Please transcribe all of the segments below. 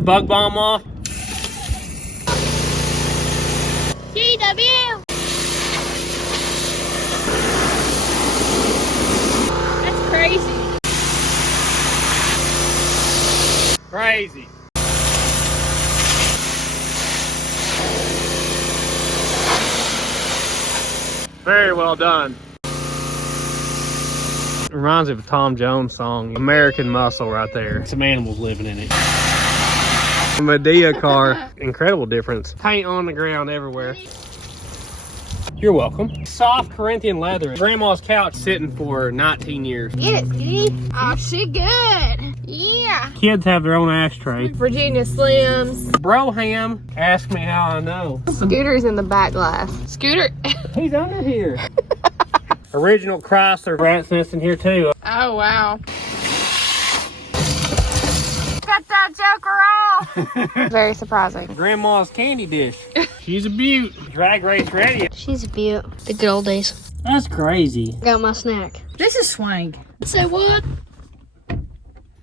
Bug bomb off. GW! That's crazy. Crazy. Very well done. Reminds me of a Tom Jones song, American Muscle right there. Some animals living in it. Medea car, incredible difference. Paint on the ground everywhere. You're welcome. Soft Corinthian leather. Grandma's couch sitting for 19 years. Get it, sweetie. Oh, she good. Yeah. Kids have their own ashtray. Virginia Slims. Broham, ask me how I know. Scooter's in the back glass. Scooter. He's under here. Original Chrysler rat's nest in here too. Oh, wow. Cut that joker off. Very surprising. Grandma's candy dish. She's a beaut. Drag race ready. She's a beaut. The good old days. That's crazy. Got my snack. This is swank. Say what?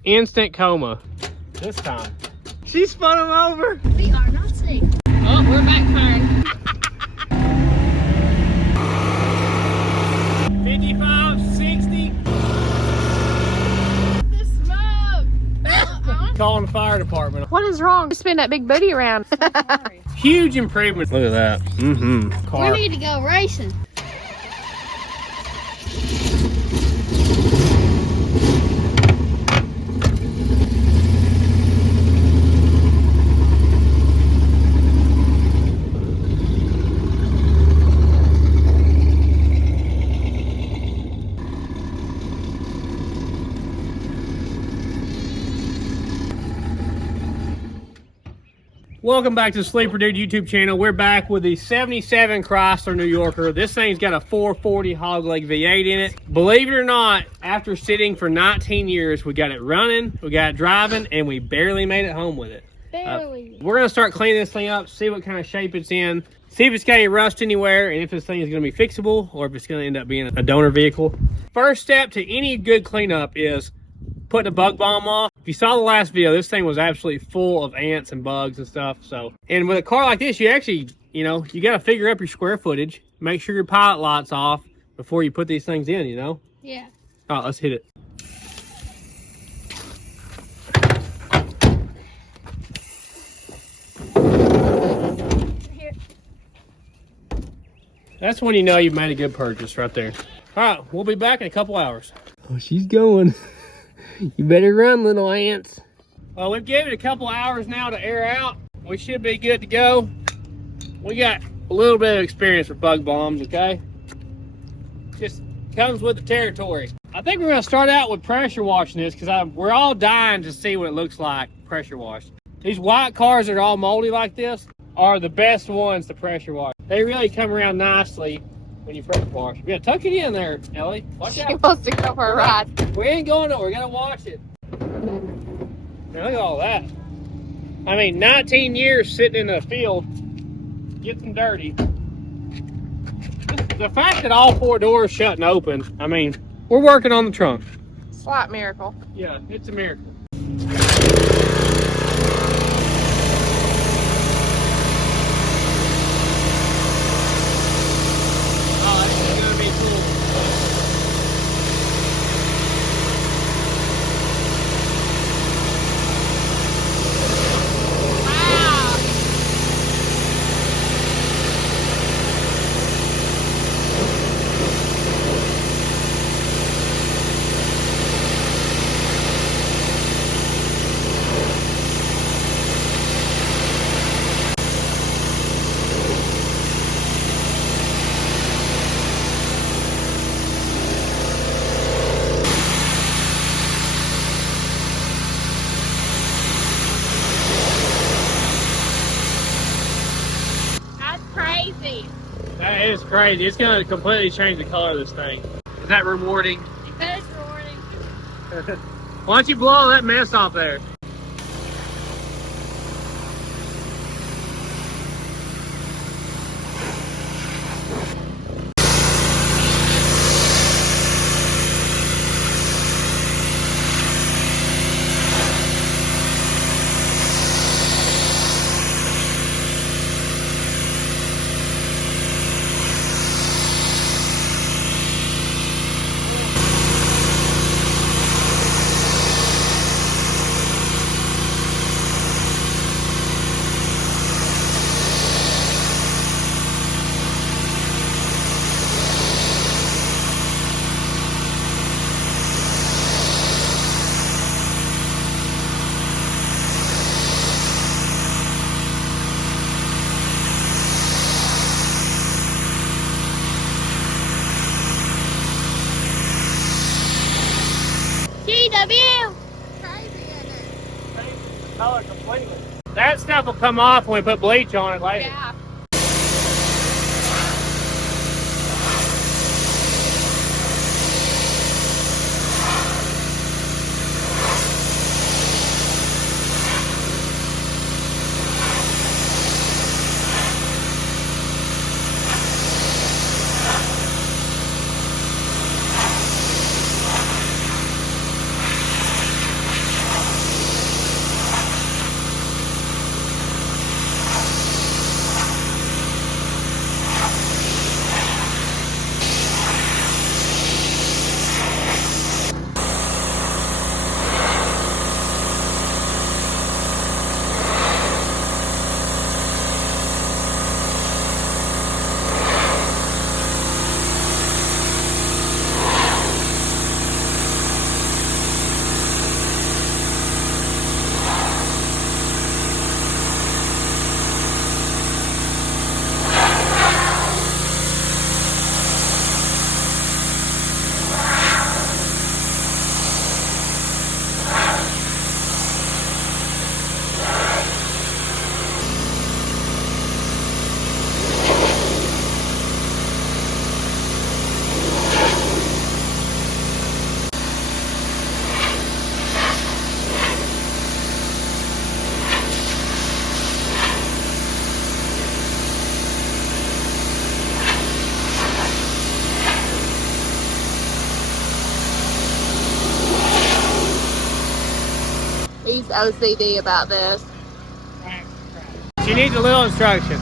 Instant coma. This time. She spun him over. We are not safe. Oh, we're backfiring. 55, 60. The smoke. Calling the fire department. What is wrong? Spin that big booty around. Huge improvement. Look at that. Mm-hmm. Car. We need to go racing. Welcome back to the Sleeper Dude YouTube channel. We're back with the 77 Chrysler New Yorker. This thing's got a 440 hog leg V8 in it. Believe it or not, after sitting for 19 years, we got it running, we got it driving, and we barely made it home with it. Barely. We're gonna start cleaning this thing up, see what kind of shape it's in, see if it's got any rust anywhere, and if this thing is gonna be fixable, or if it's gonna end up being a donor vehicle. First step to any good cleanup is putting a bug bomb off. If you saw the last video, this thing was absolutely full of ants and bugs and stuff. So, and with a car like this, you actually, you know, you got to figure up your square footage, make sure your pilot light's off before you put these things in, you know? Yeah. All right, let's hit it. Here. That's when you know you've made a good purchase right there. All right, we'll be back in a couple hours. Oh, she's going. You better run, little ants. Well, we've given it a couple hours now to air out. We should be good to go. We got a little bit of experience with bug bombs, okay? Just comes with the territory. I think we're gonna start out with pressure washing this because we're all dying to see what it looks like pressure washed. These white cars that are all moldy like this are the best ones to pressure wash. They really come around nicely when you pressure wash. Yeah, tuck it in there, Ellie. Watch out. She wants to go for a ride. We ain't going nowhere. We're gonna watch it. Man, look at all that. I mean, 19 years sitting in the field, getting dirty. The fact that all four doors shut and open, I mean, we're working on the trunk. Slight miracle. Yeah, it's a miracle. That is crazy. It's going to completely change the color of this thing. Is that rewarding? That is rewarding. Why don't you blow all that mess off there? That stuff will come off when we put bleach on it later. Yeah. He's OCD about this. She needs a little instruction.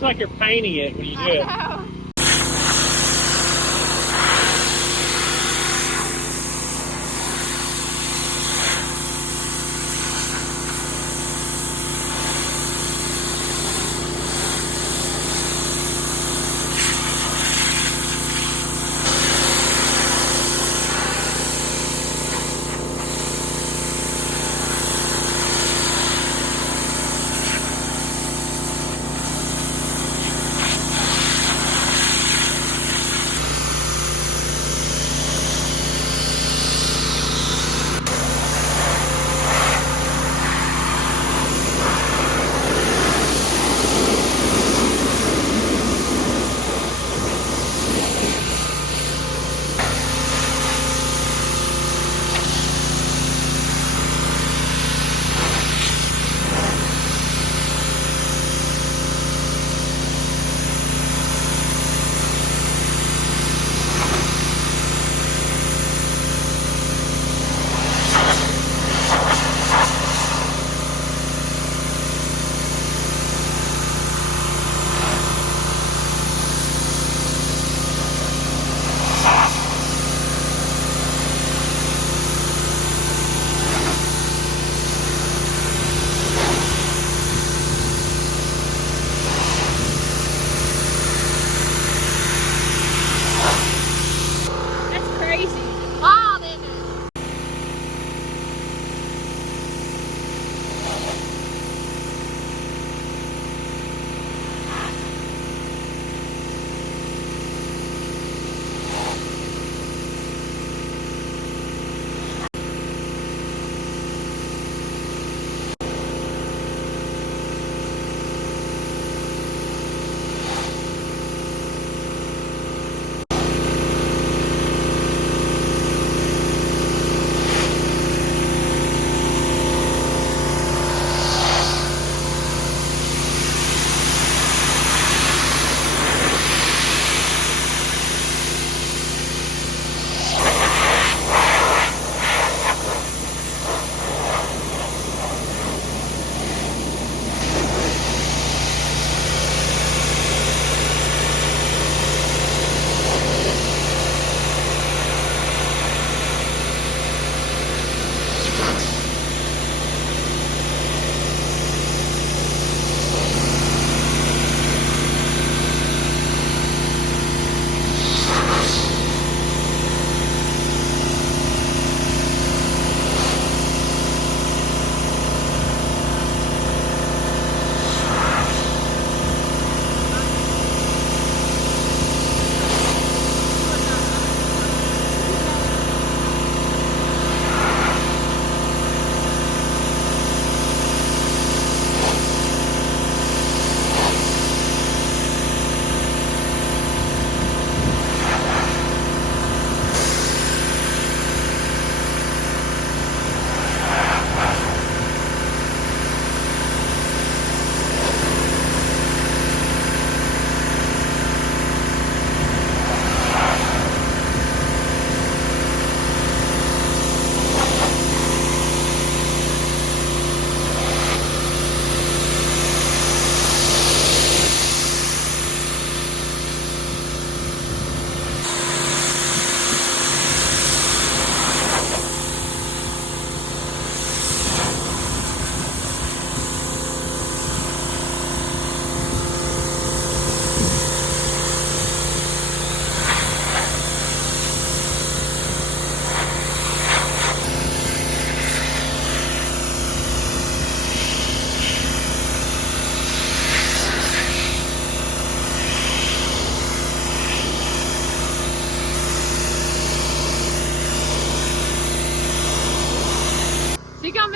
Looks like you're painting it when you do it.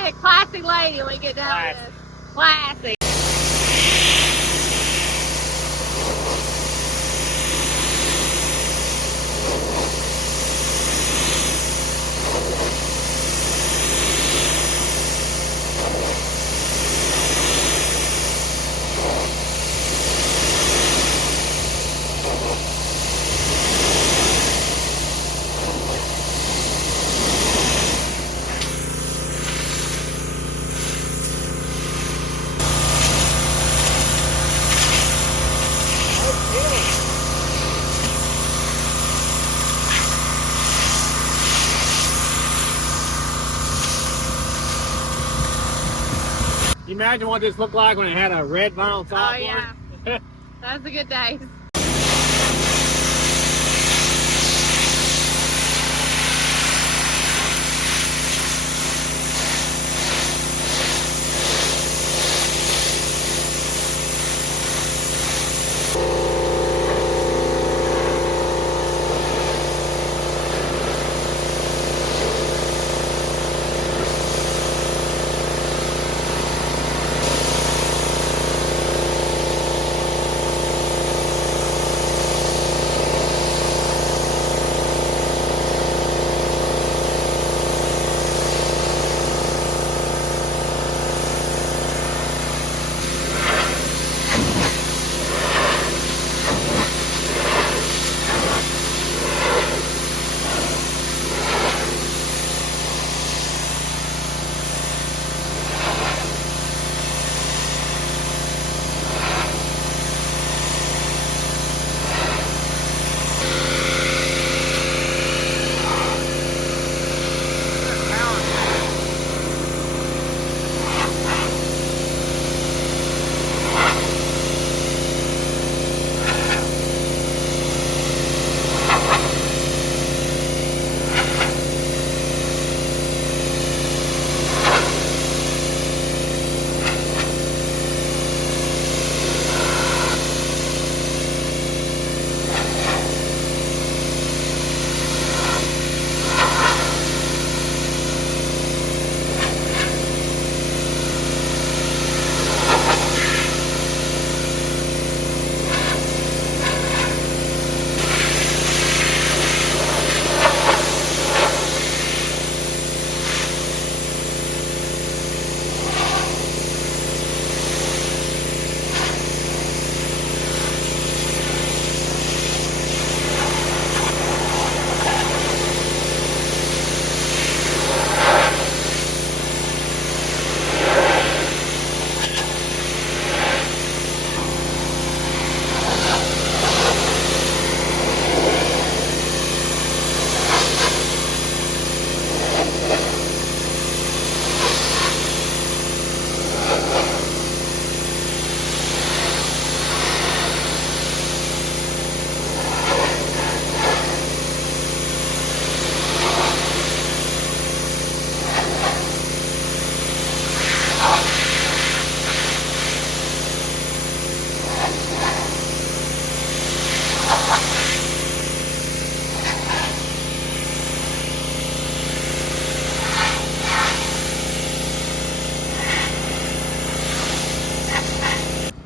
be a classy lady when we get done with this. Classy. You imagine what this looked like when it had a red vinyl top? Oh yeah. That's the good days.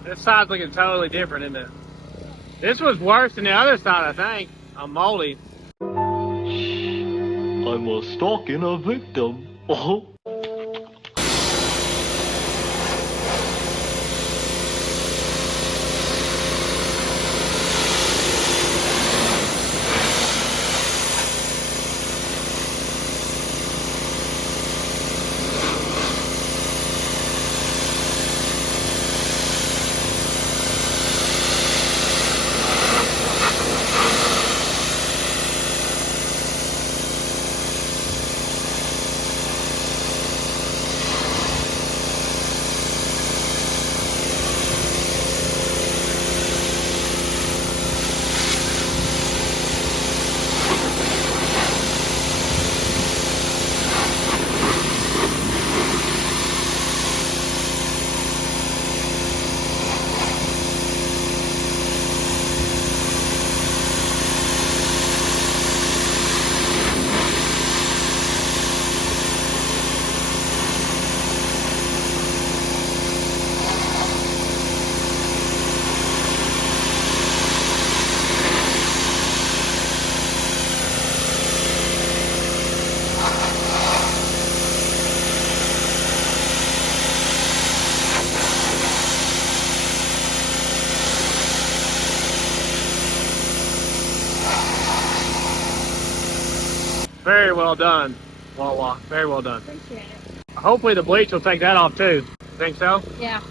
This side's looking totally different, isn't it? This was worse than the other side, I think. I'm moldy. I'm a stalking a victim. Oh. Very well done, Wawa. Very well done. Appreciate it. Hopefully the bleach will take that off too. Think so? Yeah.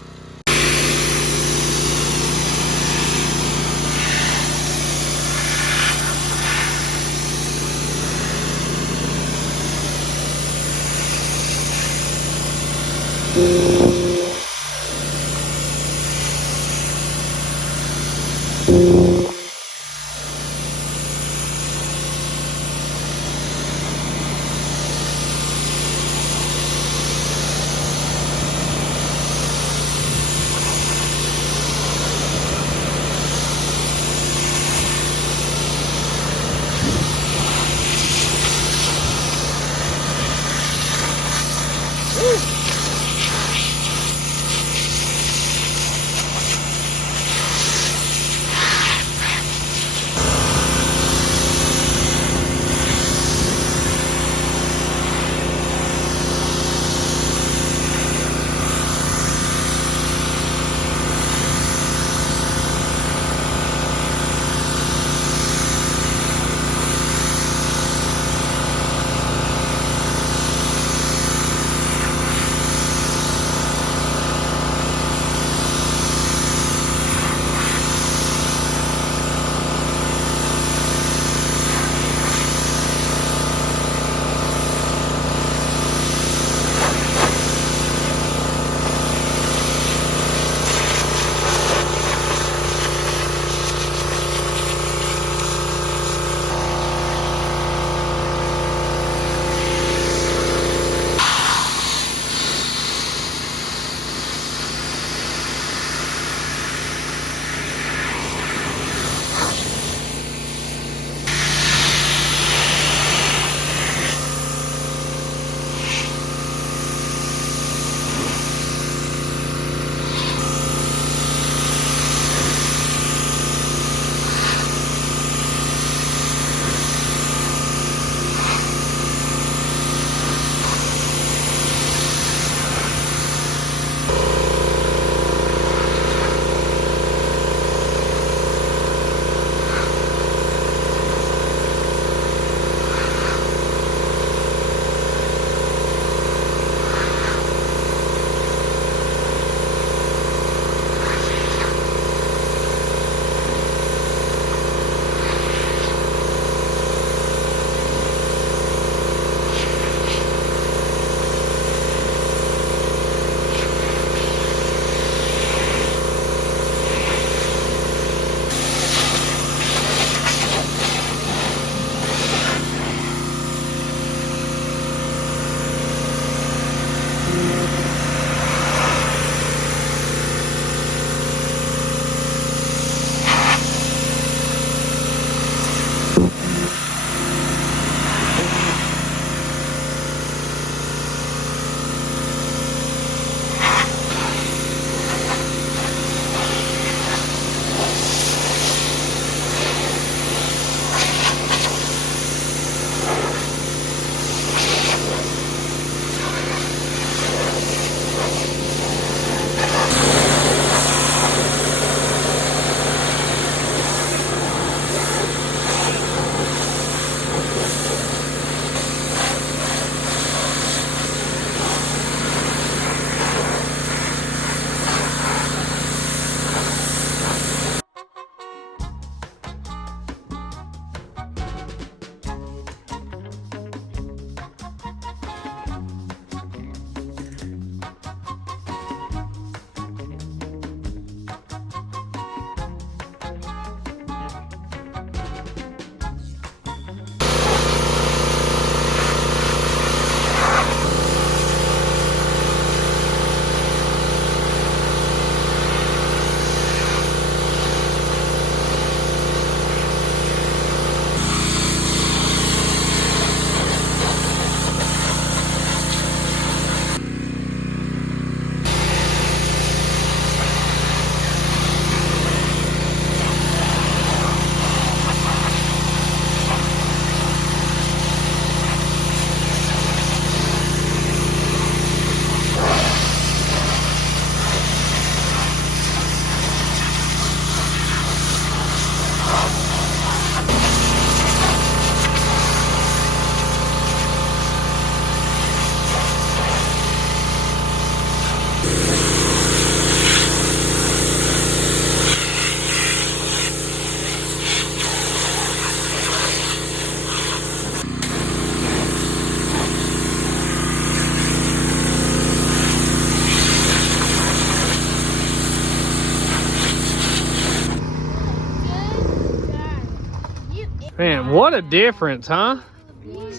Man, what a difference, huh?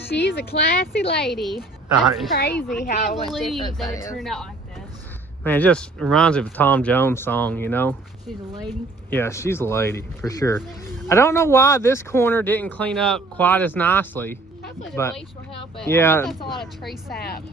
She's a classy lady. That's crazy how much difference that it turned out like this. Man, it just reminds me of a Tom Jones song, you know? She's a lady. Yeah, she's a lady, for sure. I don't know why this corner didn't clean up quite as nicely. Hopefully the bleach will help it. Yeah. I think that's a lot of tree sap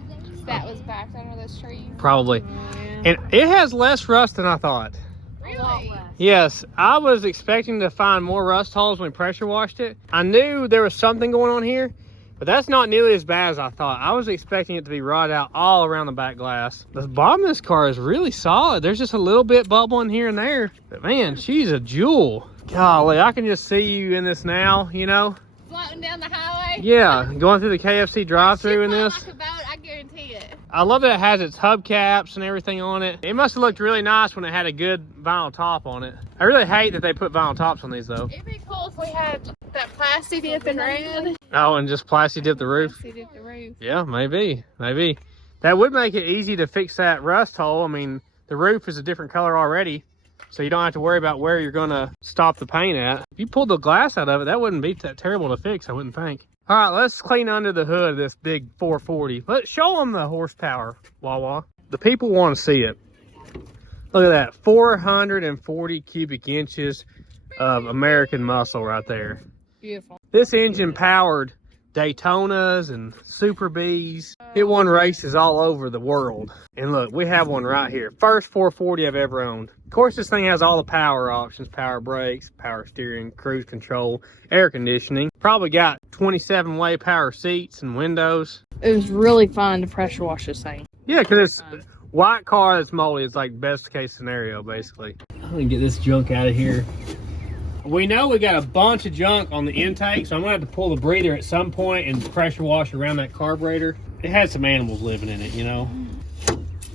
that was back under this tree. Probably. Yeah. And it has less rust than I thought. Really? Yes, I was expecting to find more rust holes when we pressure washed it. I knew there was something going on here, but that's not nearly as bad as I thought. I was expecting it to be rotted out all around the back glass. The bottom of this car is really solid. There's just a little bit bubbling here and there. But man, she's a jewel. Golly, I can just see you in this now, you know? Floating down the highway? Yeah, going through the KFC drive-thru in this. Like a boat, I guarantee it. I love that it has its hubcaps and everything on it. It must have looked really nice when it had a good vinyl top on it. I really hate that they put vinyl tops on these though. It'd be cool if we had that plastic dip in red. Oh, and just plastic dip the roof? Plastic dip the roof. Yeah, maybe. That would make it easy to fix that rust hole. I mean, the roof is a different color already, so you don't have to worry about where you're gonna stop the paint at. If you pulled the glass out of it, that wouldn't be that terrible to fix, I wouldn't think. All right, let's clean under the hood of this big 440. Let's show them the horsepower, Wawa. The people want to see it. Look at that, 440 cubic inches of American muscle right there. Beautiful. This engine powered Daytonas and Super Bs. It won races all over the world. And look, we have one right here. First 440 I've ever owned. Of course, this thing has all the power options: power brakes, power steering, cruise control, air conditioning. Probably got 27-way power seats and windows. It was really fun to pressure wash this thing. Yeah, because it's white car that's moldy. It's like best case scenario, basically. I'm gonna get this junk out of here. We know we got a bunch of junk on the intake, so I'm gonna have to pull the breather at some point and pressure wash around that carburetor. It had some animals living in it, you know.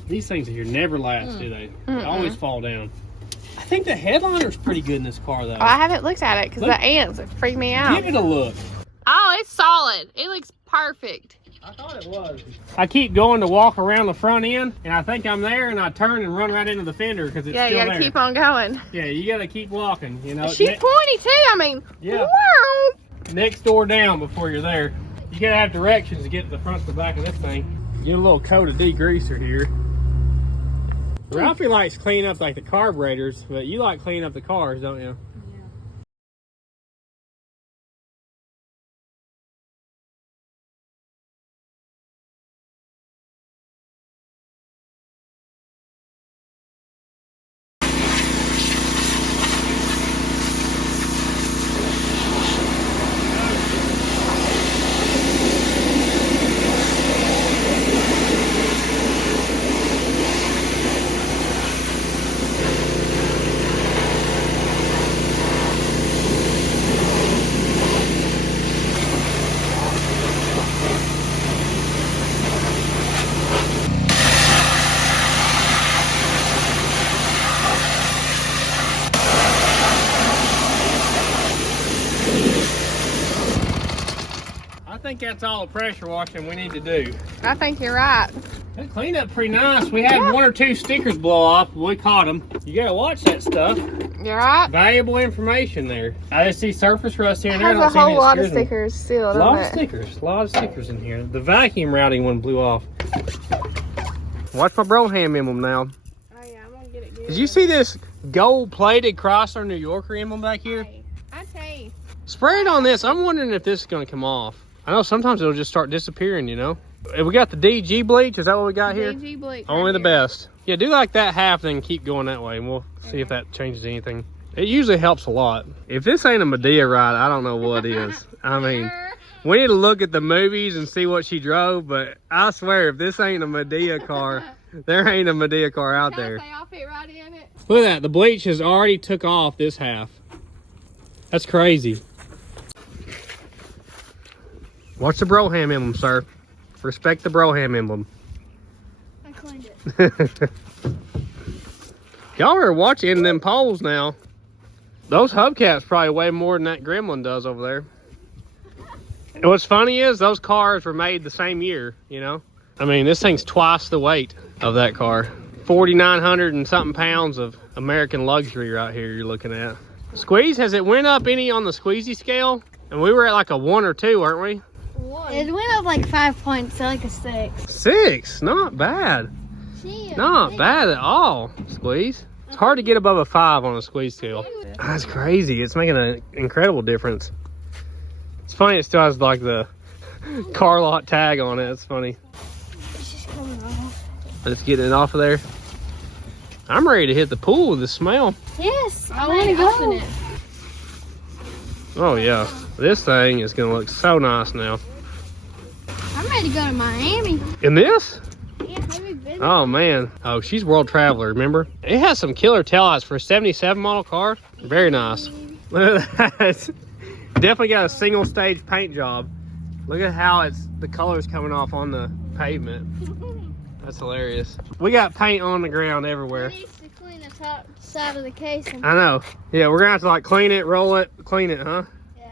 These things here never last, do they? They always fall down. I think the headliner's pretty good in this car, though. Oh, I haven't looked at it because the ants freak me out. Give it a look. Oh, it's solid. It looks perfect. I thought it was. I keep going to walk around the front end, and I think I'm there, and I turn and run right into the fender because it's still there. Yeah, you gotta keep on going. Yeah, you gotta keep walking, you know. She's pointy too. I mean, yeah. Wow. Next door down before you're there. You gotta have directions to get to the front to the back of this thing. Get a little coat of degreaser here. Ralphie likes cleaning up like the carburetors, but you like cleaning up the cars, don't you? I think that's all the pressure washing we need to do. I think you're right. It cleaned up pretty nice. We had one or two stickers blow off, but we caught them. You gotta watch that stuff. You're right. Valuable information there. I just see surface rust here and there. It has a whole lot of stickers still. A lot of stickers in here. The vacuum routing one blew off. Watch my Broham emblem now. Oh yeah, I'm gonna get it good. Did you see this gold-plated Chrysler New Yorker emblem back here? Hey, I tell you. Spray it on this. I'm wondering if this is gonna come off. I know sometimes it'll just start disappearing, you know. We got the DG bleach. Is that what we got here? DG bleach. Only the best. Yeah, do like that half, then keep going that way, and we'll see if that changes anything. It usually helps a lot. If this ain't a Medea ride, I don't know what is. I mean, we need to look at the movies and see what she drove, but I swear, if this ain't a Medea car, there ain't a Medea car out there. I'll fit right in it. Look at that. The bleach has already took off this half. That's crazy. Watch the Broham emblem, sir. Respect the Broham emblem. I cleaned it. Y'all are watching them poles now. Those hubcaps probably weigh more than that Gremlin does over there. And what's funny is those cars were made the same year, you know? I mean, this thing's twice the weight of that car. 4,900 and something pounds of American luxury right here you're looking at. Squeeze, has it went up any on the squeezy scale? And we were at like a 1 or 2, weren't we? It went up like 5 points, so like a 6. 6, not bad. Not bad at all, Squeeze. It's hard to get above a 5 on a squeeze tail. That's crazy. It's making an incredible difference. It's funny it still has like the car lot tag on it. It's funny. It's just coming off. Let's get it off of there. I'm ready to hit the pool with the smell. Yes, I want to go in it. Oh yeah, this thing is gonna look so nice now. I'm ready to go to Miami. In this? Yeah, have you been? Oh man. Oh, she's World Traveler, remember? It has some killer taillights for a 77 model car. Very nice. Look at that. Definitely got a single stage paint job. Look at how the color's coming off on the pavement. That's hilarious. We got paint on the ground everywhere. We need to clean the top side of the casing. I know. Yeah, we're gonna have to like clean it, roll it, clean it, huh? Yeah.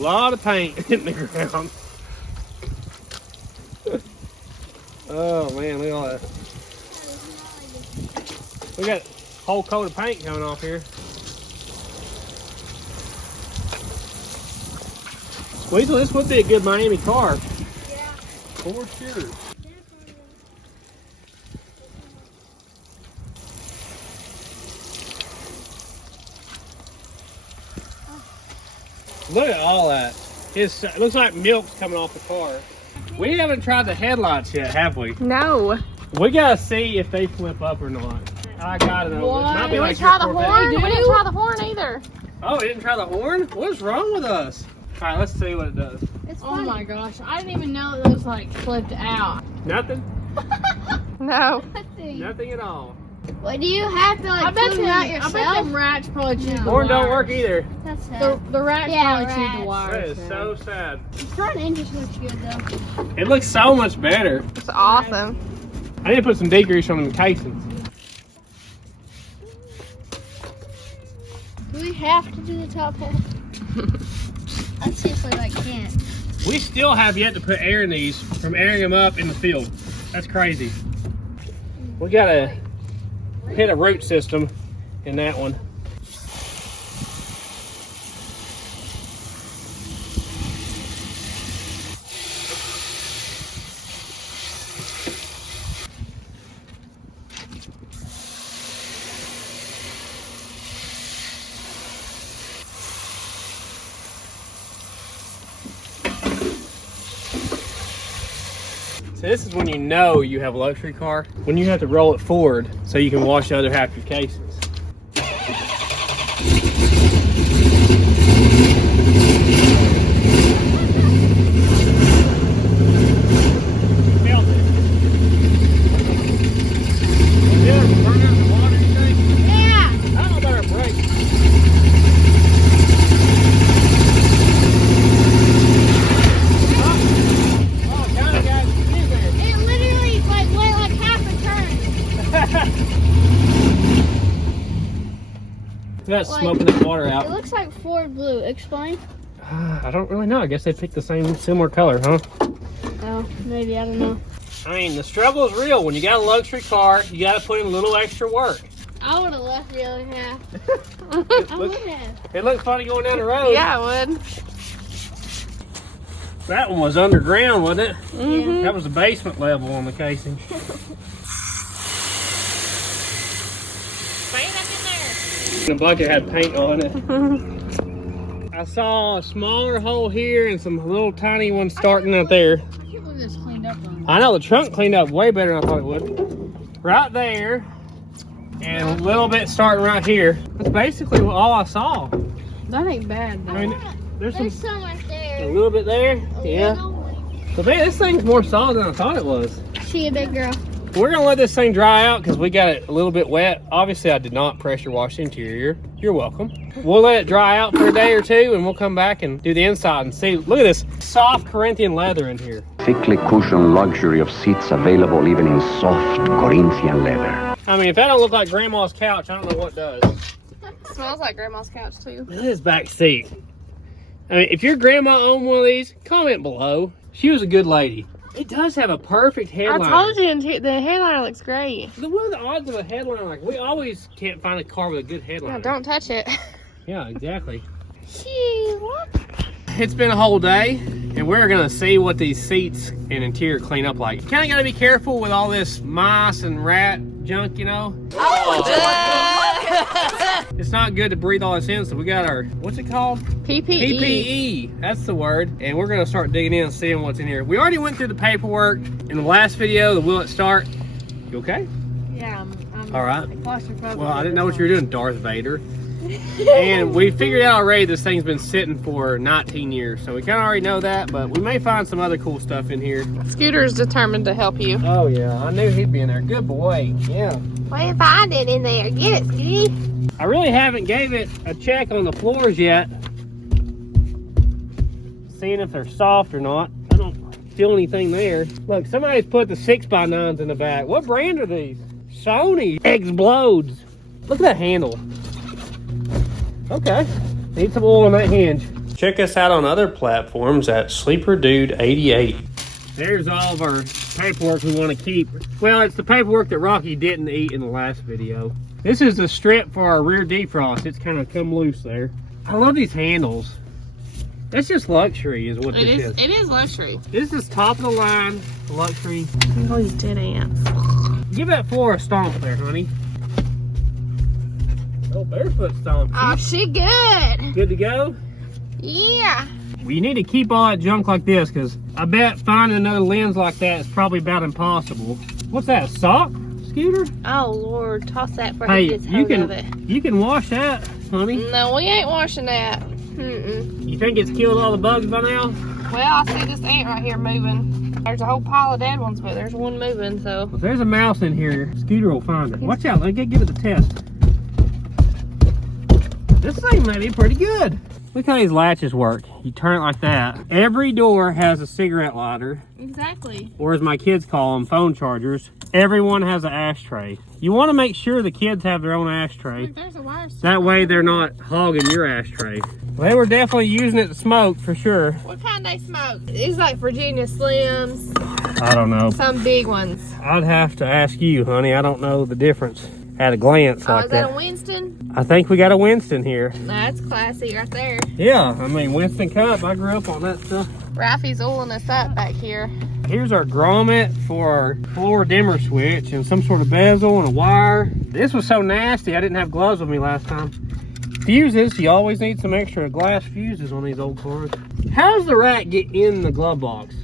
A lot of paint in the ground. Oh man, look at all that. We got a whole coat of paint coming off here. Weasel, this would be a good Miami car. Yeah. For sure. Look at all that. It looks like milk's coming off the car. We haven't tried the headlights yet, have we? No. We gotta see if they flip up or not. I gotta know. What? Might be Did like we try the your horn? Corvette. We didn't try the horn either. Oh, we didn't try the horn? What's wrong with us? All right, let's see what it does. Oh my gosh, I didn't even know it was like flipped out. Nothing? No. Nothing at all. What do you have to like? I bet them rats probably chewed the Horn don't wires. work either. That's sad. The rats probably chewed the That wires. is so sad. The front end just looks good though. It looks so much better. It's awesome. I need to put some degrease on them casings. Do we have to do the top half? I seriously like can't. We still have yet to put air in these from airing them up in the field. That's crazy. We gotta hit a root system in that one. So this is when you know you have a luxury car, when you have to roll it forward so you can wash the other half of your casings. Felt it. Did it ever burn out in the water, you think? Yeah. I don't know about a brake. That's smoking that water out. It looks like Ford blue. Explain. I don't really know. I guess they picked the similar color, huh? Oh, maybe. I don't know. I mean, the struggle is real. When you got a luxury car, you got to put in a little extra work. I would have left the other half. I would have. It looked funny going down the road. Yeah, I would. That one was underground, wasn't it? Mm-hmm. That was the basement level on the casing. The bucket had paint on it. I saw a smaller hole here and some little tiny ones starting out there. I can't believe this cleaned up on. I know the trunk cleaned up way better than I thought it would. Right there, and a little bit starting right here. That's basically all I saw. That ain't bad though. I mean, there's so much there. a little bit there. Yeah. But man, this thing's more solid than I thought it was. She a big girl. We're gonna let this thing dry out because we got it a little bit wet. Obviously, I did not pressure wash the interior. You're welcome. We'll let it dry out for a day or two and we'll come back and do the inside and see. Look at this soft Corinthian leather in here. Thickly cushioned luxury of seats available even in soft Corinthian leather. I mean, if that don't look like grandma's couch, I don't know what does. Smells like grandma's couch too. Look at this back seat. I mean, if your grandma owned one of these, comment below. She was a good lady. It does have a perfect headliner. I told you, the headliner looks great. What are the odds of a headliner? Like, we always can't find a car with a good headliner. No, don't touch it. Yeah, exactly. It's been a whole day, and we're gonna see what these seats and interior clean up like. Kinda gotta be careful with all this mice and rat junk, you know? It's not good to breathe all this in, so we got our, what's it called? PPE. PPE, that's the word. And we're gonna start digging in and seeing what's in here. We already went through the paperwork in the last video, the will it start. You okay? Yeah, I'm all right. claustrophobic. Well, I didn't know what you were doing, Darth Vader. And we figured out already this thing's been sitting for 19 years, so we kind of already know that, but we may find some other cool stuff in here. Scooter's determined to help you. Oh yeah, I knew he'd be in there. Good boy. Yeah. What if I did in there? Get it, Scooty. I really haven't gave it a check on the floors yet, seeing if they're soft or not. I don't feel anything there. Look, somebody's put the 6x9s in the back. What brand are these? Sony explodes. Look at that handle. Okay, need some oil on that hinge. Check us out on other platforms at Sleeper Dude 88. There's all of our paperwork we want to keep. Well, it's the paperwork that Rocky didn't eat in the last video. This is the strip for our rear defrost. It's kind of come loose there. I love these handles. That's just luxury is what this is. It is luxury. This is top of the line luxury. Look at all these dead ants. Give that floor a stomp there, honey. Oh, barefoot stomp. Oh, she good. Good to go? Yeah. Well, you need to keep all that junk like this, because I bet finding another lens like that is probably about impossible. What's that, a sock, Scooter? Oh, Lord. Toss that for Hey, he gets hold of it. you can wash that, honey. No, we ain't washing that. Mm-mm. You think it's killed all the bugs by now? Well, I see this ant right here moving. There's a whole pile of dead ones, but there's one moving, so. If there's a mouse in here, Scooter will find it. Watch out, let me give it a test. This thing may be pretty good. Look how these latches work. You turn it like that. Every door has a cigarette lighter. Exactly. Or as my kids call them, phone chargers. Everyone has an ashtray. You want to make sure the kids have their own ashtray. Look, there's a wire. That way they're not hogging your ashtray. Well, they were definitely using it to smoke for sure. What kind they smoke? These like Virginia Slims. I don't know. Some big ones. I'd have to ask you, honey. I don't know the difference at a glance like Is that a Winston? I think we got a Winston here. That's classy right there. Yeah, I mean, Winston Cup. I grew up on that stuff. Ralphie's oiling us up back here. Here's our grommet for our floor dimmer switch and some sort of bezel and a wire. This was so nasty, I didn't have gloves with me last time. Fuses, you always need some extra glass fuses on these old cars. How does the rat get in the glove box?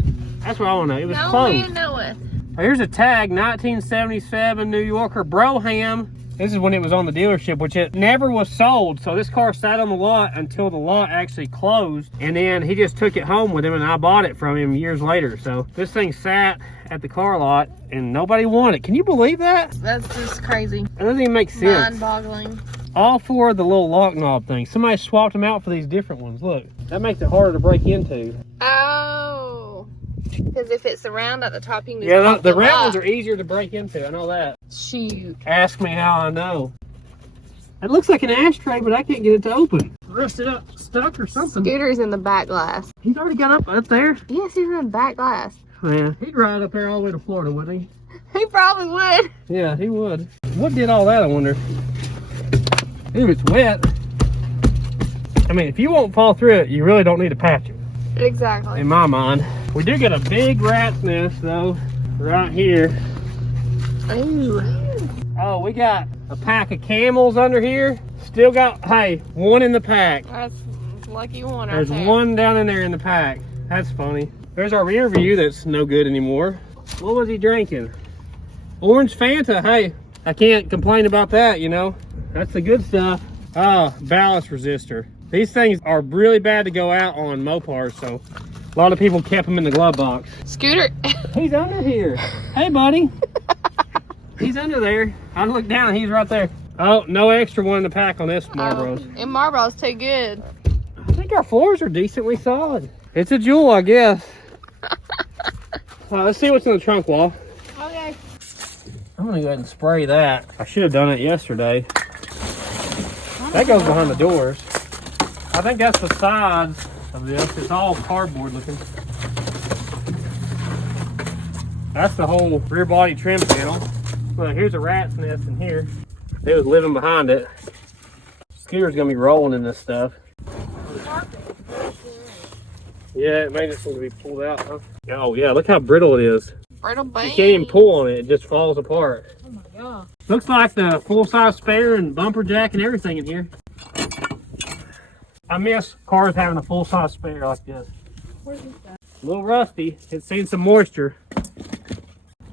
That's what I want to know. It was closed. No man knoweth. Here's a tag, 1977 New Yorker Broham. This is when it was on the dealership, which it never was sold. So this car sat on the lot until the lot actually closed. And then he just took it home with him and I bought it from him years later. So this thing sat at the car lot and nobody wanted it. Can you believe that? That's just crazy. It doesn't even make sense. Mind-boggling. All four of the little lock knob things. Somebody swapped them out for these different ones. Look, that makes it harder to break into. Oh. Because if it's the round at the top, you can just Yeah, pop the them round up. ones are easier to break into. I know that. Shoot. Ask me how I know. It looks like an ashtray, but I can't get it to open. Rusted up, stuck or something. Scooter's in the back glass. He's already got up there. Yes, he's in the back glass. Man, he'd ride up there all the way to Florida, wouldn't he? He probably would. Yeah, he would. What did all that, I wonder? Ooh, it's wet. I mean, if you won't fall through it, you really don't need to patch it. Exactly. In my mind. We do get a big rat's nest, though, right here. Ooh. Oh, we got a pack of camels under here. Still got, hey, one in the pack. That's lucky one right There's there. one down in there in the pack. That's funny. There's our rear view that's no good anymore. What was he drinking? Orange Fanta. Hey, I can't complain about that, you know. That's the good stuff. Ah, ballast resistor. These things are really bad to go out on Mopars, so a lot of people kept them in the glove box. Scooter. He's under here. Hey, buddy. He's under there. I look down and he's right there. Oh, no extra one in the pack on this Marlboro's. Oh, and Marlboro's too good. I think our floors are decently solid. It's a jewel, I guess. Let's see what's in the trunk wall. Okay. I'm gonna go ahead and spray that. I should have done it yesterday. That goes behind the doors. I think that's the sides of this. It's all cardboard looking. That's the whole rear body trim panel. Well, here's a rat's nest in here. It was living behind it. scooter's gonna be rolling in this stuff. Yeah, it may just need to be pulled out, huh? Oh yeah, look how brittle it is. Brittle bang. You can't even pull on it, it just falls apart. Oh my god. Looks like the full-size spare and bumper jack and everything in here. I miss cars having a full-size spare like this. Where's this at? A little rusty, it's seen some moisture.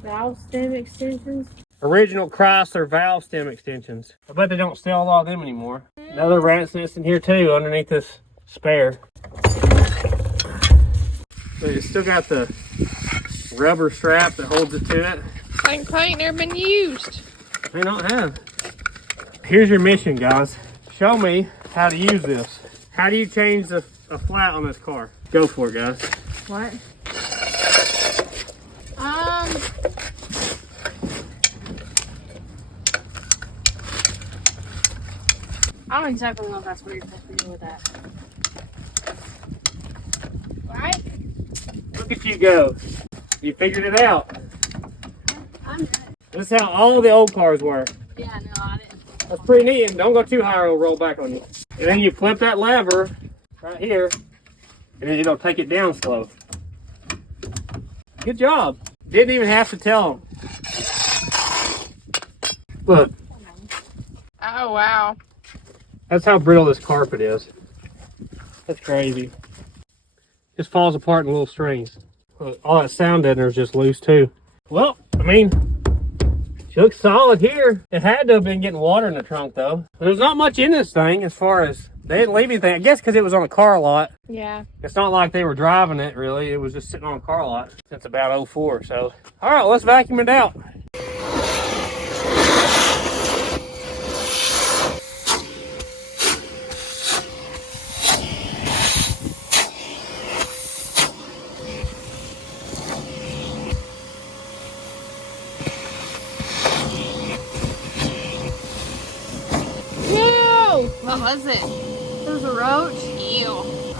Valve stem extensions. Original Chrysler valve stem extensions. I bet they don't sell a lot of them anymore. Another rat's nest in here too, underneath this spare. So it's still got the rubber strap that holds it to it. Clank, clank, never been used. They don't have. Here's your mission, guys. Show me how to use this. How do you change a flat on this car? Go for it, guys. What? I don't exactly know if that's what you're supposed to do with that. Right? Look at you go. You figured it out. I'm good. This is how all the old cars were. Yeah, no, I didn't. That's pretty neat. And don't go too high or it'll roll back on you. And then you flip that lever right here, and then it'll take it down slow. Good job. Didn't even have to tell them. Look, Oh, wow. that's how brittle this carpet is. That's crazy. Just falls apart in little strings. Look, all that sound deadener is just loose too. Well, I mean, she looks solid here. It had to have been getting water in the trunk though. There's not much in this thing as far as, they didn't leave anything. I guess because it was on a car lot. Yeah. It's not like they were driving it really. It was just sitting on a car lot since about '04. So, all right, let's vacuum it out. Ew! What was it? It was a roach? Ew.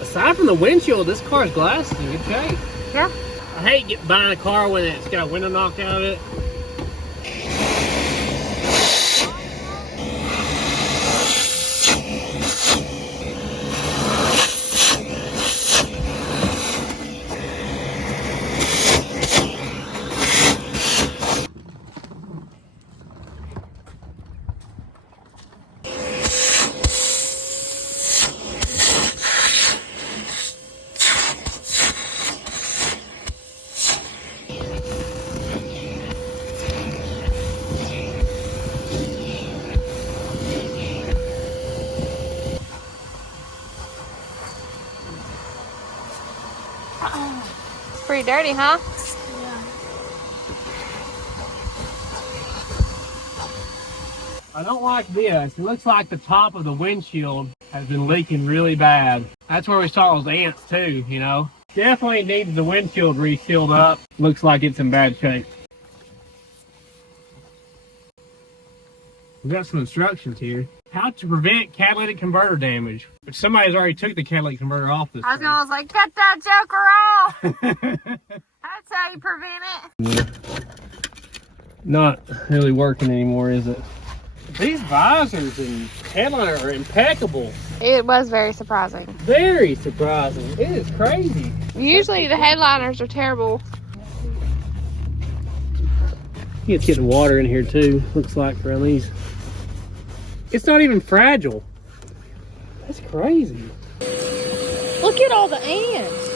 Aside from the windshield, this car's glass is in good shape. Yeah. I hate buying a car when it's got a window knocked out of it. It's pretty dirty, huh? I don't like this. It looks like the top of the windshield has been leaking really bad. That's where we saw those ants too, you know. Definitely needs the windshield resealed up. Looks like it's in bad shape. We got some instructions here. How to prevent catalytic converter damage. But somebody's already took the catalytic converter off this I was like, cut that joker off. That's how you prevent it. Not really working anymore, is it? These visors and headliner are impeccable. It was very surprising. Very surprising. It is crazy. Usually the headliners are terrible. It's getting water in here too, looks like, around these. It's not even fragile. That's crazy. Look at all the ants.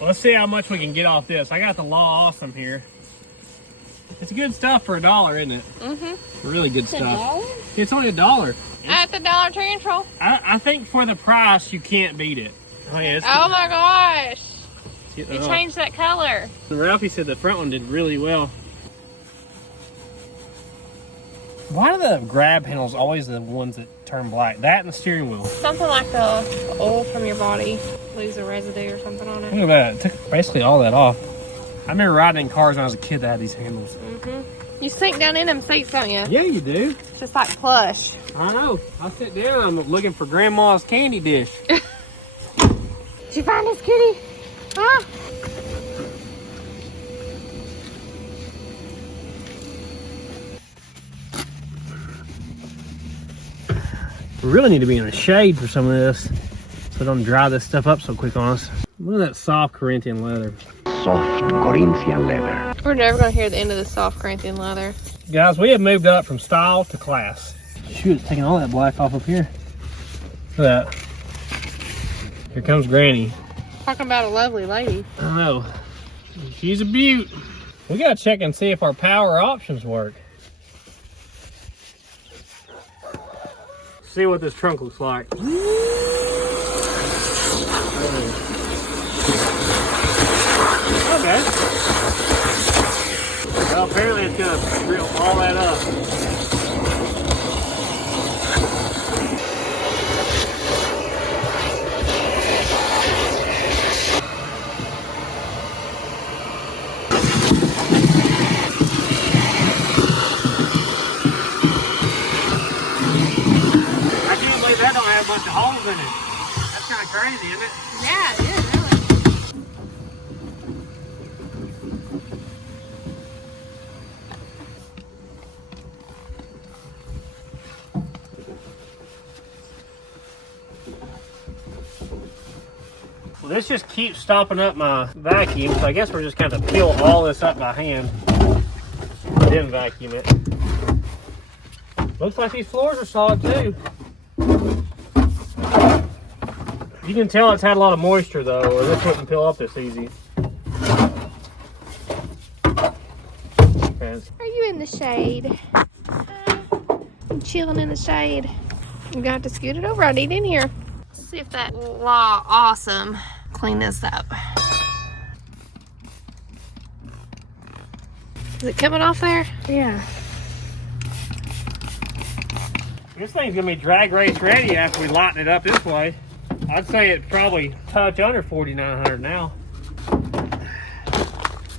Let's see how much we can get off this. I got the Law Awesome here. It's good stuff for $1, isn't it? Mm-hmm. Really good stuff. It's only $1. At the Dollar Tree Control? I think for the price, you can't beat it. Oh, yeah, oh my gosh. It changed that color. Ralphie said the front one did really well. Why are the grab handles always the ones that turn black? That and the steering wheel. Something like the oil from your body. Lose a residue or something on it. Look at that. It took basically all that off. I remember riding in cars when I was a kid that had these handles. You sink down in them seats, don't you? Yeah, you do. It's just like plush. I know. I sit down, I'm looking for Grandma's candy dish. Did you find this kitty? Huh? We really need to be in the shade for some of this so it don't dry this stuff up so quick on us. Look at that soft Corinthian leather. Soft Corinthian leather. We're never going to hear the end of the soft Corinthian leather. Guys, we have moved up from style to class. Shoot, it's taking all that black off up here. Look at that. Here comes Granny. Talking about a lovely lady. I know. She's a beaut. We gotta check and see if our power options work. See what this trunk looks like. Okay. Well, apparently it's gonna reel all that up. That don't have a bunch of holes in it. That's kind of crazy, isn't it? Yeah, it is, really. Well, this just keeps stopping up my vacuum, so I guess we're just going to peel all this up by hand. Then vacuum it. Looks like these floors are solid too. You can tell it's had a lot of moisture though, or this wouldn't peel up this easy. Okay. Are you in the shade? I'm chilling in the shade. You got to scoot it over. I need in here. Let's see if that Law Awesome clean this up. Is it coming off there? Yeah. This thing's gonna be drag race ready after we lighten it up this way. I'd say it's probably touch under 4,900 now.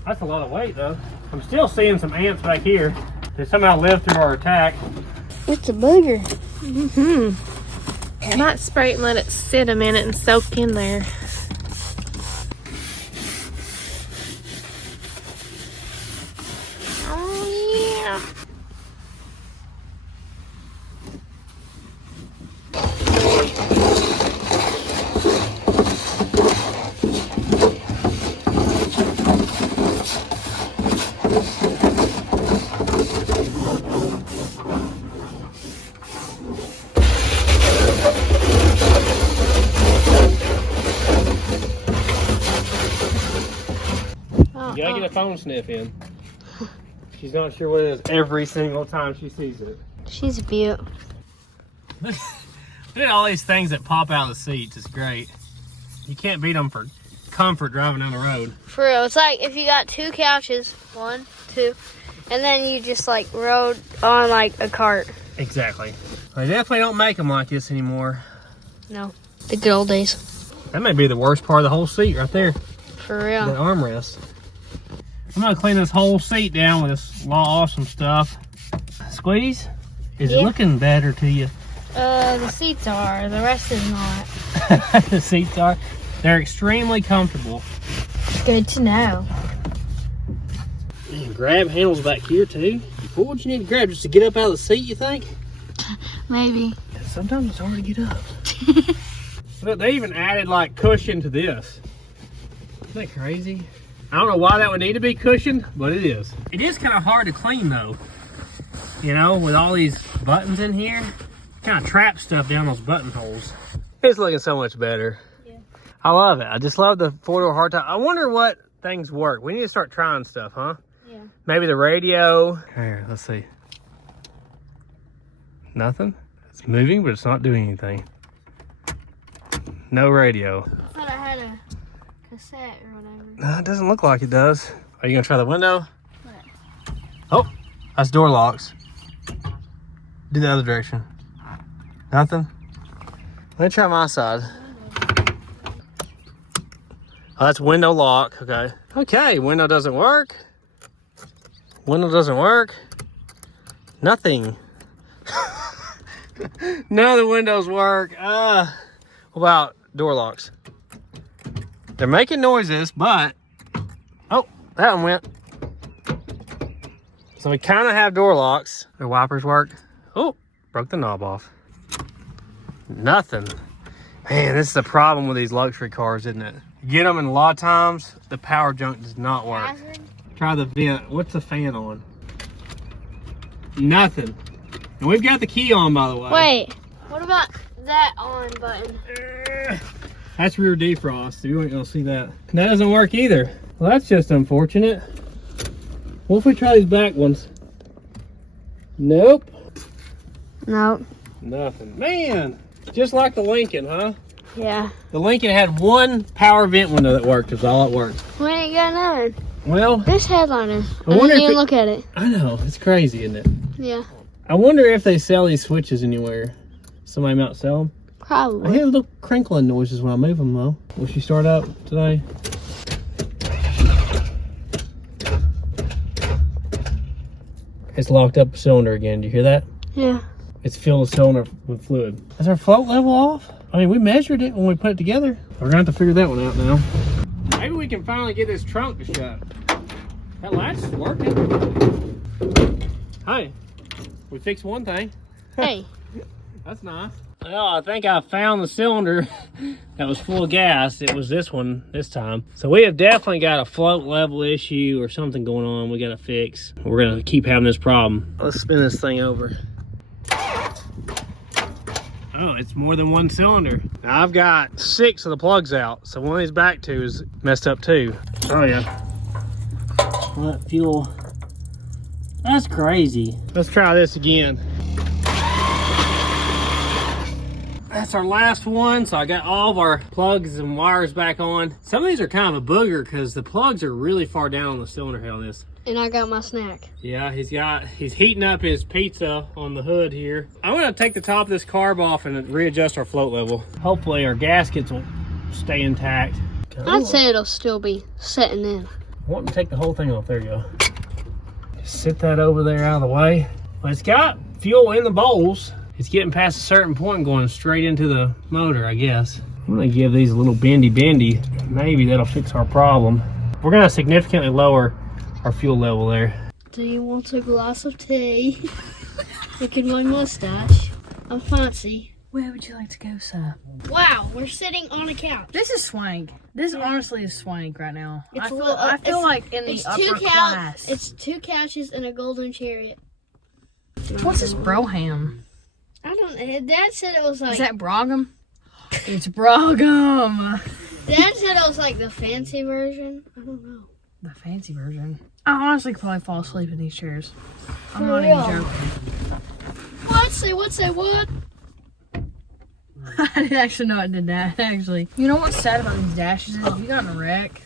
That's a lot of weight though. I'm still seeing some ants back here. They somehow lived through our attack. It's a booger. I might spray it and let it sit a minute and soak in there. Oh yeah. You gotta get a phone sniff in. She's not sure what it is every single time she sees it. She's a beaut. Look at all these things that pop out of the seats. It's great. You can't beat them for comfort driving down the road. For real, it's like if you got 2 couches, 1, 2, and then you just like rode on like a cart. Exactly. They definitely don't make them like this anymore. No, the good old days. That may be the worst part of the whole seat right there. For real. The armrest. I'm gonna clean this whole seat down with this awesome stuff. Squeeze, is it looking better to you? The seats are, the rest is not. The seats are. They're extremely comfortable. Good to know. Man, grab handles back here too. What you need to grab just to get up out of the seat, you think? Maybe. Sometimes it's hard to get up. Look, they even added like cushion to this. Isn't that crazy? I don't know why that would need to be cushioned, but it is. It is kind of hard to clean though. You know, with all these buttons in here, kind of trap stuff down those button holes. It's looking so much better. Yeah. I love it. I just love the 4-door hardtop. I wonder what things work. We need to start trying stuff, huh? Yeah. Maybe the radio. Here, let's see. Nothing. It's moving, but it's not doing anything. No radio. I thought I had a cassette or whatever. No, it doesn't look like it does. Are you gonna try the window? What? Oh, that's door locks. Do the other direction. Nothing? Let me try my side. Oh, that's window lock. Okay. Okay, window doesn't work. Window doesn't work. Nothing. None of the windows work. What about door locks? They're making noises, but oh, that one went. So we kind of have door locks. The wipers work. Oh, broke the knob off. Nothing. Man, this is the problem with these luxury cars, isn't it? You get them, and a lot of times the power junk does not work. Hazard? Try the vent. What's the fan on? Nothing. And we've got the key on, by the way. Wait, what about that on button? That's rear defrost. You ain't gonna see that. That doesn't work either. Well, that's just unfortunate. What if we try these back ones? Nope. Nope. Nothing. Man, just like the Lincoln, huh? Yeah. The Lincoln had one power vent window that worked. Is all it worked. We ain't got none. Well, This headliner. I wonder didn't if even look at it. I know, it's crazy, isn't it? Yeah. I wonder if they sell these switches anywhere. Somebody might sell them. I Probably. hear little crinkling noises when I move them, though. Will she start up today? It's locked up a cylinder again. Do you hear that? Yeah. It's filled the cylinder with fluid. Is our float level off? I mean, we measured it when we put it together. We're gonna have to figure that one out now. Maybe we can finally get this trunk to shut. That latch is working. Hey, we fixed one thing. Hey. That's nice. Well, I think I found the cylinder that was full of gas. It was this one this time. So we have definitely got a float level issue or something going on we gotta fix. We're gonna keep having this problem. Let's spin this thing over. Oh, it's more than one cylinder. Now I've got 6 of the plugs out, so one of these back 2 is messed up too. Oh yeah. Well, that fuel, that's crazy. Let's try this again. That's our last one, so I got all of our plugs and wires back on. Some of these are kind of a booger because the plugs are really far down on the cylinder head on this. And I got my snack. Yeah, he's heating up his pizza on the hood here. I'm gonna take the top of this carb off and readjust our float level. Hopefully our gaskets will stay intact. I'd say it'll still be setting in. I want to take the whole thing off. There you go. Just sit that over there out of the way. Well, it's got fuel in the bowls. It's getting past a certain point and going straight into the motor, I guess. I'm gonna give these a little bendy. Maybe that'll fix our problem. We're gonna significantly lower our fuel level there. Do you want a glass of tea? Look at my mustache. I'm fancy. Where would you like to go, sir? Wow, we're sitting on a couch. This is swank. This honestly is swank right now. It's I feel like in the upper class. It's 2 couches and a golden chariot. What's this broham? I don't know. Dad said it was like... Is that Brogum? It's Brogum. Dad said it was like the fancy version. I don't know. The fancy version. I honestly could probably fall asleep in these chairs. I'm For not real. even joking. What? Say what? Say what? I didn't actually know I did that, actually. You know what's sad about these dashes is if you got in a wreck.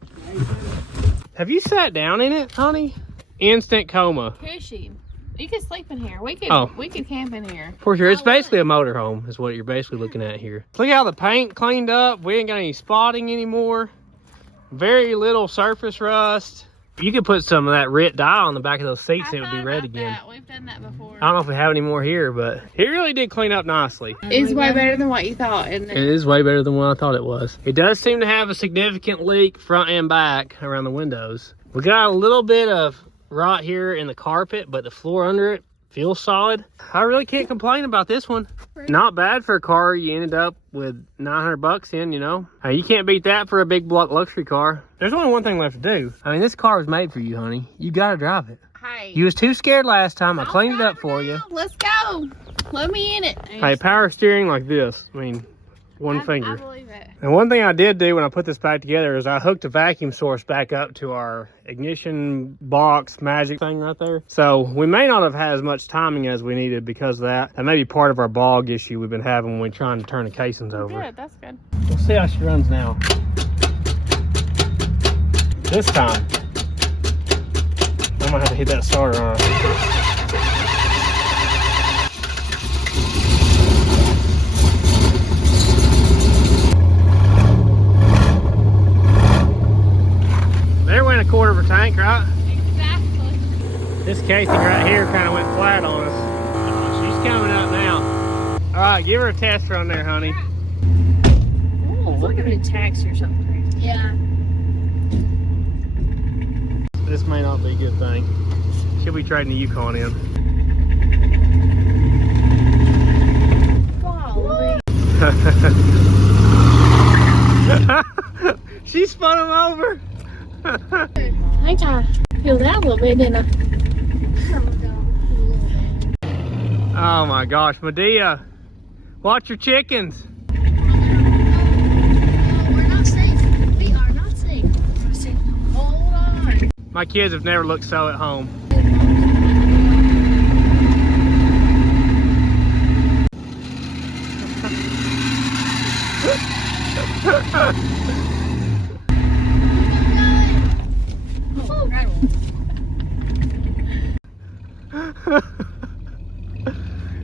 Have you sat down in it, honey? Instant coma. Cushy. You could sleep in here. We could camp in here. For sure, it's basically a motorhome is what you're basically looking at here. Look how the paint cleaned up. We ain't got any spotting anymore. Very little surface rust. You could put some of that Rit dye on the back of those seats and it would be red again. That. We've done that before. I don't know if we have any more here, but it really did clean up nicely. It's way better than what you thought, isn't it? It is way better than what I thought it was. It does seem to have a significant leak front and back around the windows. We got a little bit of rot here in the carpet, but the floor under it feels solid. I really can't complain about this one. Not bad for a car you ended up with $900 in, you know. You can't beat that for a big block luxury car. There's only one thing left to do. I mean, this car was made for you, honey. You gotta drive it. Hey. You was too scared last time. I cleaned it up for you. Let's go. Let me in it. Hey, power steering like this. I mean, one finger. I believe it. And one thing I did do when I put this back together is I hooked a vacuum source back up to our ignition box magic thing right there. So we may not have had as much timing as we needed because of that. That may be part of our bog issue we've been having when we're trying to turn the casings over. Good, that's good. We'll see how she runs now. This time, I'm gonna have to hit that starter on her. There went a quarter of a tank, right? Exactly. This casing right here kind of went flat on us. She's coming up now. All right, give her a test run there, honey. Oh, look at a taxi or something. Yeah. This may not be a good thing. She'll be trading the Yukon in. Golly. She spun him over. I kind of feel that a little bit, didn't I? Oh my gosh, Medea, watch your chickens. No, we're not safe. We are not safe. We're safe. Hold on. My kids have never looked so at home.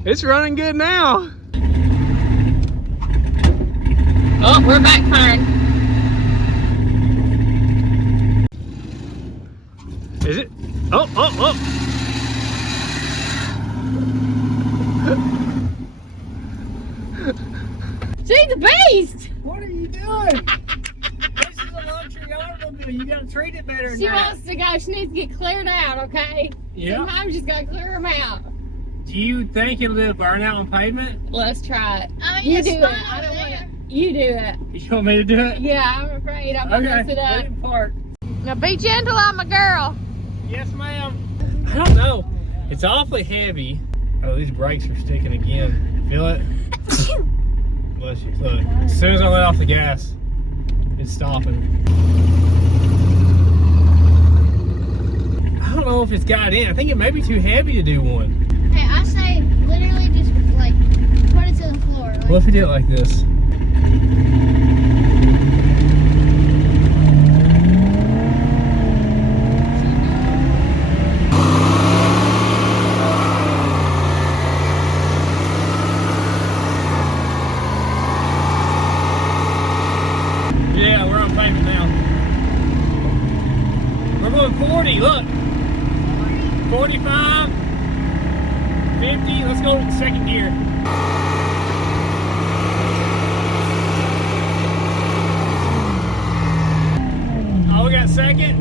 It's running good now. Oh, we're backfiring. Is it? Oh, oh, oh. She's a beast. What are you doing? This is a luxury automobile. You gotta treat it better than She that. wants to go. She needs to get cleared out, okay? Yeah. Sometimes you just gotta clear them out. Do you think it'll do a burnout on pavement? Let's try it. I mean, You it's do it. fine I don't over want there. it. You do it. You want me to do it? Yeah, I'm afraid I'm gonna mess it let up. it park. Now be gentle on my girl. Yes, ma'am. I don't know. It's awfully heavy. Oh, these brakes are sticking again. Feel it? Bless you. Look, as soon as I let off the gas, it's stopping. I don't know if it's got in. I think it may be too heavy to do one. Hey, I say literally just like put it to the floor. Like, What if we did it like this? Yeah, we're on pavement now. We're going 40, look. 45, 50, let's go to the second gear. Oh, we got second.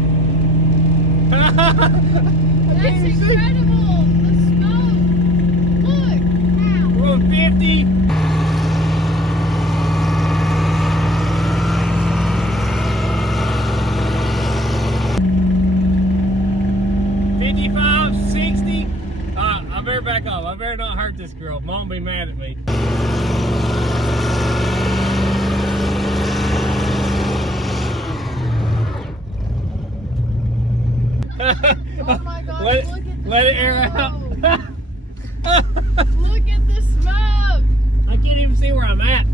that's incredible. The smoke. Look. Now. We're going 50. I better back off. I better not hurt this girl. Mom will be mad at me. Oh my God! Let look at the let it air out. Look at the smoke. I can't even see where I'm at.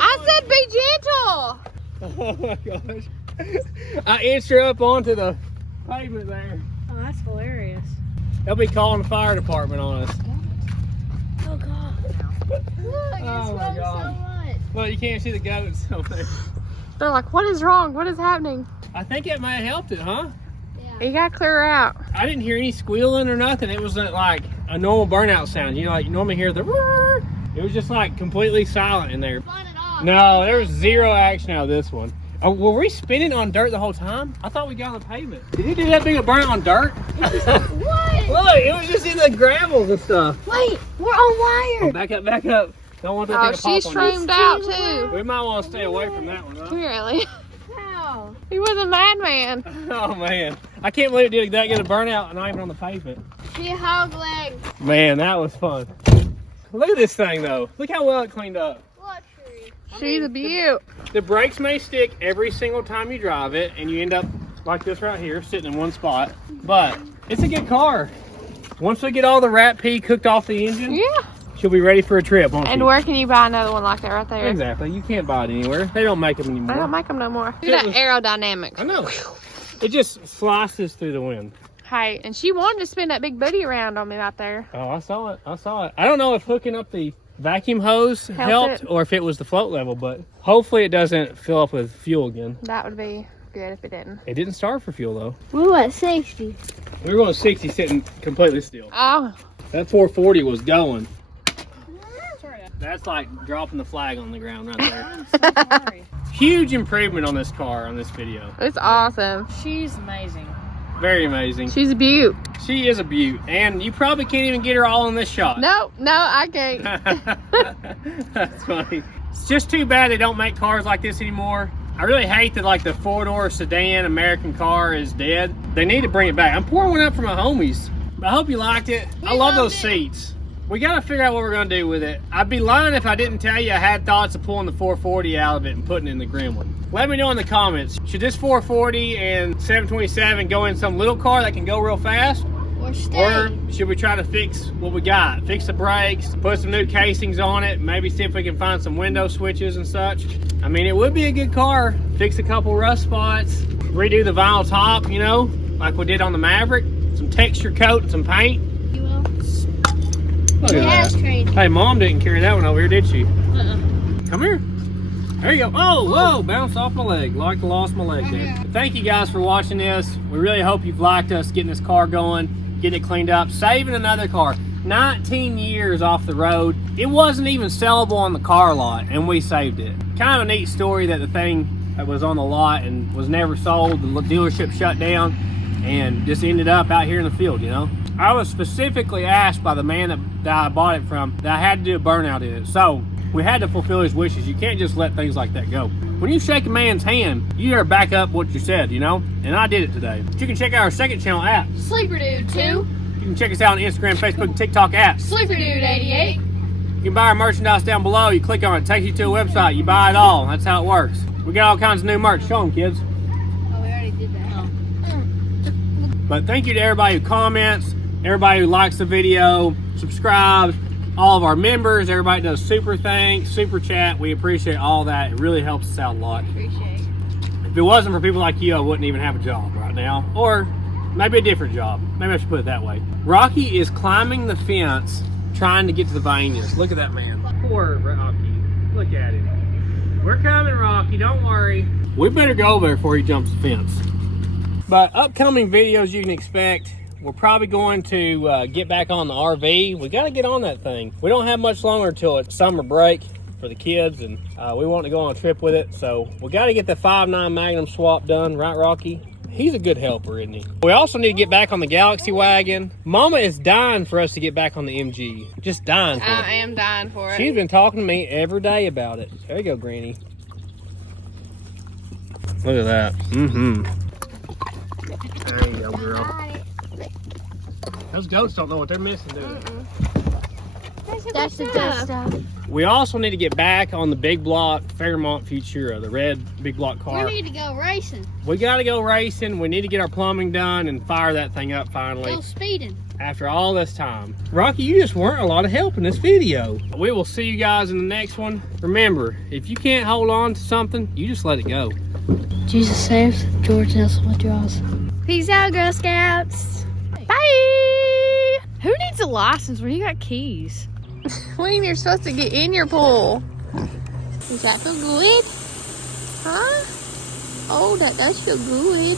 I said be gentle. Oh my gosh. I inched her up onto the pavement there. Oh, that's hilarious. They'll be calling the fire department on us. Oh God. Look, it Oh, my smells God. so much. Well, you can't see the goats over there. They're like, what is wrong? What is happening? I think it may have helped it, huh? Yeah. You gotta clear her out. I didn't hear any squealing or nothing. It wasn't like a normal burnout sound. You know, like you normally hear the roar. It was just like completely silent in there. Fun it off. No, there was zero action out of this one. Were we spinning on dirt the whole time? I thought we got on the pavement. Did you do that big of burnout on dirt? What? Look, it was just in the gravels and stuff. Wait, we're on wire. Oh, back up, back up. Don't want that Oh, thing to pop she's on us. shroomed out too. We might want to stay away from that one, huh? Come here, Ellie. How? He was a madman. Oh man, I can't believe it did that good a burnout and not even on the pavement. She hog leg. Man, that was fun. Look at this thing though. Look how well it cleaned up. Luxury. She's a beaut. The brakes may stick every single time you drive it, and you end up like this right here, sitting in one spot. But it's a good car. Once we get all the rat pee cooked off the engine, Yeah. she'll be ready for a trip, won't And she? where can you buy another one like that right there? Exactly. You can't buy it anywhere. They don't make them anymore. They don't make them no more. Look It at that was- aerodynamics. I know. It just slices through the wind. Hey, and she wanted to spin that big booty around on me right there. Oh, I saw it. I saw it. I don't know if hooking up the vacuum hose helped Helped it. or if it was the float level, but hopefully it doesn't fill up with fuel again. That would be good if it didn't. It didn't start for fuel though. We were at 60. We were going 60 sitting completely still. Oh, That 440 was going. That's like dropping the flag on the ground right there. I'm so sorry. Huge improvement on this car on this video. it's awesome. She's amazing. Very amazing. She's a beaut. She is a beaut, and you probably can't even get her all in this shot. No, I can't. That's funny. It's just too bad they don't make cars like this anymore. I really hate that like the four-door sedan American car is dead. They need to bring it back. I'm pouring one up for my homies. I hope you liked it. I love those seats. We got to figure out what we're going to do with it. I'd be lying if I didn't tell you I had thoughts of pulling the 440 out of it and putting it in the grim one. Let me know in the comments. Should this 440 and 727 go in some little car that can go real fast? Or stay. Or should we try to fix what we got? Fix the brakes, put some new casings on it, maybe see if we can find some window switches and such. I mean, it would be a good car. Fix a couple rust spots, redo the vinyl top, you know, like we did on the Maverick. Some texture coat and some paint. You will. Look at Gas that. train. Hey, Mom didn't carry that one over here, did she? Come here. There you go. Oh, whoa, bounced off my leg. Like I lost my leg there. Thank you guys for watching this. We really hope you've liked us getting this car going, getting it cleaned up, saving another car. 19 years off the road. It wasn't even sellable on the car lot, and we saved it. Kind of a neat story that the thing that was on the lot and was never sold, the dealership shut down, and just ended up out here in the field, you know? I was specifically asked by the man that I bought it from that I had to do a burnout in it. So we had to fulfill his wishes. You can't just let things like that go. When you shake a man's hand, you gotta back up what you said, you know? And I did it today. But you can check out our second channel app. Sleeper Dude 2. You can check us out on Instagram, Facebook, and TikTok apps. Sleeper Dude 88. You can buy our merchandise down below. You click on it, it takes you to a website. You buy it all. That's how it works. We got all kinds of new merch. Show them, kids. Oh, we already did that. But thank you to everybody who comments, everybody who likes the video, subscribes, all of our members, everybody does super thanks, super chat. We appreciate all that. It really helps us out a lot. Appreciate it. If it wasn't for people like you, I wouldn't even have a job right now. Or maybe a different job. Maybe I should put it that way. Rocky is climbing the fence trying to get to the Vanjas. Look at that man. Poor Rocky. Look at him. We're coming, Rocky. Don't worry. We better go over there before he jumps the fence. But upcoming videos you can expect, we're probably going to get back on the RV. We got to get on that thing. We don't have much longer until it's summer break for the kids, and we want to go on a trip with it. So we got to get the 5.9 Magnum swap done, right, Rocky? He's a good helper, isn't he? We also need to get back on the Galaxy wagon. Mama is dying for us to get back on the MG. Just dying for it. I am dying for it. She's been talking to me every day about it. There you go, Granny. Look at that. Mm-hmm. There you go, girl. Those goats don't know what they're missing, do they? That's the good stuff. We also need to get back on the big block Fairmont Futura, the red big block car. We need to go racing. We got to go racing. We need to get our plumbing done and fire that thing up finally. Go speeding. After all this time. Rocky, you just weren't a lot of help in this video. We will see you guys in the next one. Remember, if you can't hold on to something, you just let it go. Jesus saves, George Nelson withdraws. Peace out, Girl Scouts. Bye. Who needs a license when you got keys? When you're supposed to get in your pool. Does that feel good? Huh? Oh, that does feel good.